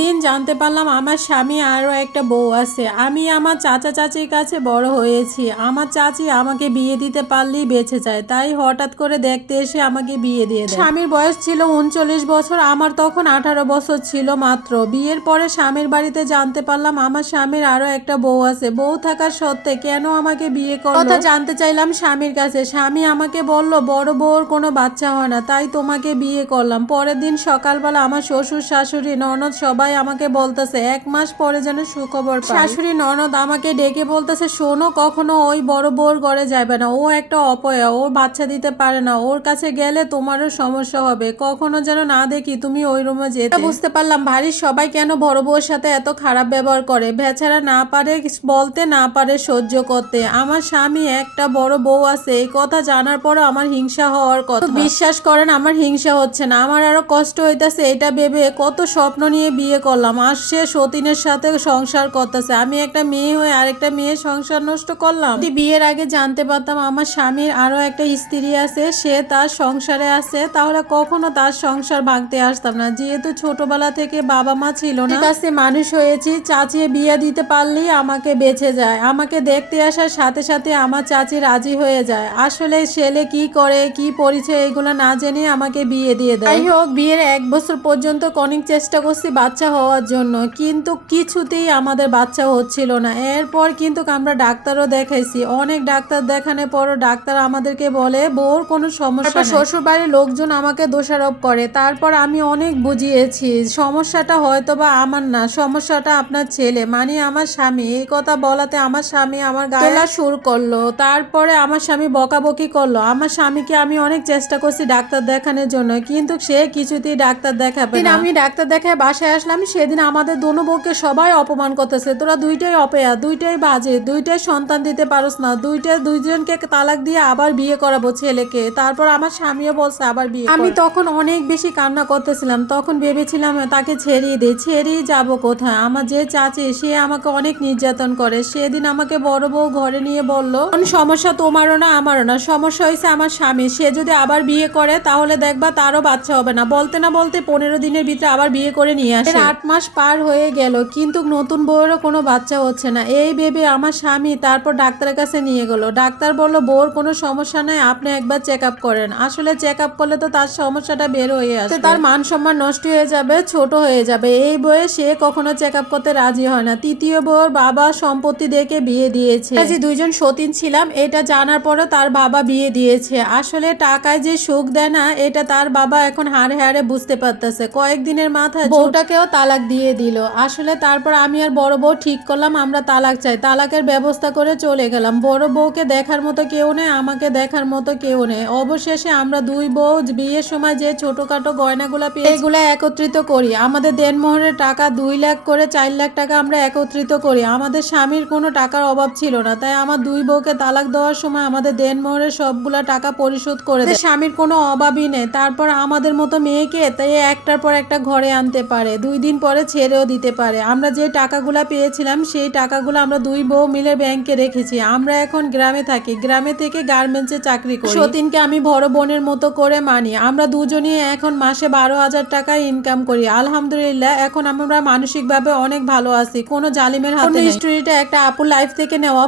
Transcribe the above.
দিন জানতে পারলাম আমার স্বামী আরও একটা বউ আছে। আমি আমার চাচা চাচির কাছে বড় হয়েছি। আমার চাচি আমাকে বিয়ে দিতে পারলেই বেঁচে যায়। তাই হঠাৎ করে দেখতে এসে আমাকে বিয়ে দিয়ে দেয়। স্বামীর বয়স ছিল উনচল্লিশ বছর, আমার তখন আঠারো বছর ছিল মাত্র। বিয়ের পরে স্বামীর বাড়িতে জানতে পারলাম আমার স্বামীর আরও একটা বউ আছে। বউ থাকার সত্ত্বে কেন আমাকে বিয়ে করল? কথা জানতে চাইলাম স্বামীর কাছে। স্বামী আমাকে বলল, বড় বউর কোনো বাচ্চা হয় না, তাই তোমাকে বিয়ে করলাম। পরের দিন সকালবেলা আমার শ্বশুর, শাশুড়ি, ননদ সবাই আমাকে বলতেছে এক মাস পরে যেন সুখবর শাশুড়ি ননদ আমাকে ডেকে বলতেছে শোনো কখনো ওই বড় বউর ঘরে যাবে না। ও একটা অপয়া ও বাচ্চা দিতে পারে না। ওর কাছে গেলে তোমারও সমস্যা হবে। কখনো যেন না দেখি তুমি ওই রুমে যেতে। বুঝতে পারলাম বাড়ির সবাই কেন বড় বউর সাথে এত খারাপ ব্যবহার করে? বেচারা না পারে বলতে না পারে সহ্য করতে। আমার স্বামী একটা বড় বউ আছে এই কথা জানার পরও আমার হিংসা হওয়ার কথা। বিশ্বাস করেন আমার হিংসা হচ্ছে না। আমার আরও কষ্ট হইতাছে এটা ভেবে কত স্বপ্ন নিয়ে বিয়ে করলাম, আর সে সতীনের সাথে সংসার করতেছে। আমি একটা মেয়ে হয়ে আরেকটা মেয়ে সংসার নষ্ট করলাম। বিয়ের আগে জানতে পারতাম আমার স্বামীর আরও একটা স্ত্রী আছে, সে তার সংসারে আছে, তাহলে কখনো তার সংসার ভাঙতে আসতাম না। যেহেতু ছোটবেলা থেকে বাবা মা ছিল না কাছে মানুষ হয়েছি চাচিয়ে বিয়ে দিতে পারলেই আমাকে বেঁচে যায়। আমাকে দেখতে আসার সাথে সাথে আমার চাচি রাজি হয়ে যায়। আসলে ছেলে কি করে, কি পরিচয়, এগুলো না জেনে আমাকে বিয়ে দিয়ে দেয়। যাই হোক, বিয়ের এক বছর পর্যন্ত অনেক চেষ্টা করছি, বাচ্চা হওয়ার জন্য কিন্তু কিছুতেই আমাদের বাচ্চা হচ্ছিল না। এরপর কিন্তু আমরা ডাক্তারও দেখাইছি। অনেক ডাক্তার দেখানোর পরও ডাক্তার আমাদেরকে বলে বউর কোনো সমস্যা শ্বশুর বাড়ির লোকজন আমাকে দোষারোপ করে। তারপর আমি অনেক বুঝিয়েছি সমস্যাটা হয়তো বা আমার না সমস্যাটা আপনার ছেলে। মানে আমার স্বামী এই কথা বলাতে আমার স্বামী আমার গায়ে সুর করল তারপরে আমার স্বামী বকাবকি করল। আমার স্বামীকে আমি অনেক চেষ্টা করছি ডাক্তার দেখানোর জন্য কিন্তু সে কিছুতেই ডাক্তার দেখাবে না। আমি ডাক্তার দেখায় বাসায় আসলাম সেদিন আমাদের দোনো বউকে সবাই অপমান করতেছে। তোরা দুইটাই অপেয়া দুইটাই বাজে দুইটাই সন্তান দিতে পারোস না দুইটা দুইজনকে তালাক দিয়ে আবার বিয়ে করাবো ছেলেকে। তারপর আমার স্বামীও বলছে আবার বিয়ে আমি তখন অনেক বেশি কান্না করতেছিলাম তখন ভেবেছিলাম তাকে ছেড়িয়ে দিই ছেড়েই যাব কোথায়? আমার যে চাচি সে আমাকে অনেক নির্যাতন করে। সেদিন আমাকে বড় বউ ঘরে নিয়ে বলল "কোন সমস্যা তোমারও না আমারও না। সমস্যা হয়েছে আমার স্বামী সে যদি আবার বিয়ে করে তাহলে দেখবা তারও বাচ্চা হবে না। বলতে না বলতে পনেরো দিনের ভিতরে আবার বিয়ে করে নিয়ে আসে। আট মাস পার হয়ে গেল কিন্তু নতুন বউয়েরও কোনো বাচ্চা হচ্ছে না। এই ভেবে আমার স্বামী তারপর ডাক্তারের কাছে নিয়ে গেল। ডাক্তার বলল বউর কোনো সমস্যা নাই আপনি একবার চেক আপ করেন। আসলে চেক আপ করলে তো তার সমস্যাটা বের হয়ে আসে তার মান সম্মান নষ্ট হয়ে যাবে ছোট হয়ে যাবে। এই বয়ে সে কখনো চেক আপ করতে রাজি হয় না। তৃতীয় বউর বাবা সম্পত্তি দেখে বিয়ে দিয়েছে। যে দুইজন সতীন ছিলাম এটা জানার পরও তার বাবা বিয়ে দিয়েছে। আসলে টাকায় যে সুখ দেয় না এটা তার বাবা এখন হাড়ে হাড়ে বুঝতে পারতেছে। কয়েকদিনের মাথায় বউটাকেও তালাক দিয়ে দিল। আসলে তারপর আমি আর বড় বউ ঠিক করলাম, আমরা তালাক চাই। তালাকের ব্যবস্থা করে চলে গেলাম। বড় বউকে দেখার মতো কেউ নেই, আমাকে দেখার মতো কেউ নেই। অবশেষে আমরা দুই বউ বিয়ের সময় যে ছোটখাটো গয়নাগুলো পেয়ে এগুলো একত্রিত করি। আমাদের দেনমোহরের টাকা দুই লাখ করে চার লাখ টাকা আমরা একত্রিত করি। আমাদের স্বামীর কোনো টাকার অভাব ছিল না, তাই আমার দুই বউকে তালাক দেওয়ার সময় আমাদের দেনমোহরের সবগুলা টাকা পরিশোধ করে স্বামীর কোনো অভাবই নেই। তারপর আমাদের মতো মেয়েকে তাই একটার পর একটা ঘরে আনতে পারে। দুই দিন পরে ছেড়েও দিতে পারে। আমরা যে টাকাগুলো পেয়েছিলাম সেই টাকাগুলো আমরা দুই বউ মিলে ব্যাংকে রেখেছি। আমরা এখন গ্রামে থাকি। গ্রামে থেকে গার্মেন্টসে চাকরি করি। সতীনকে আমি বড় বোনের মতো করে মানি। আমরা দুজনই এখন মাসে বারো হাজার টাকা ইনকাম করি। আলহামদুলিল্লাহ এখন আমরা মানসিকভাবে অনেক ভালো আছি। কোনো জালিমের হাতে স্টোরিটা একটা আপুর লাইফ থেকে নেওয়া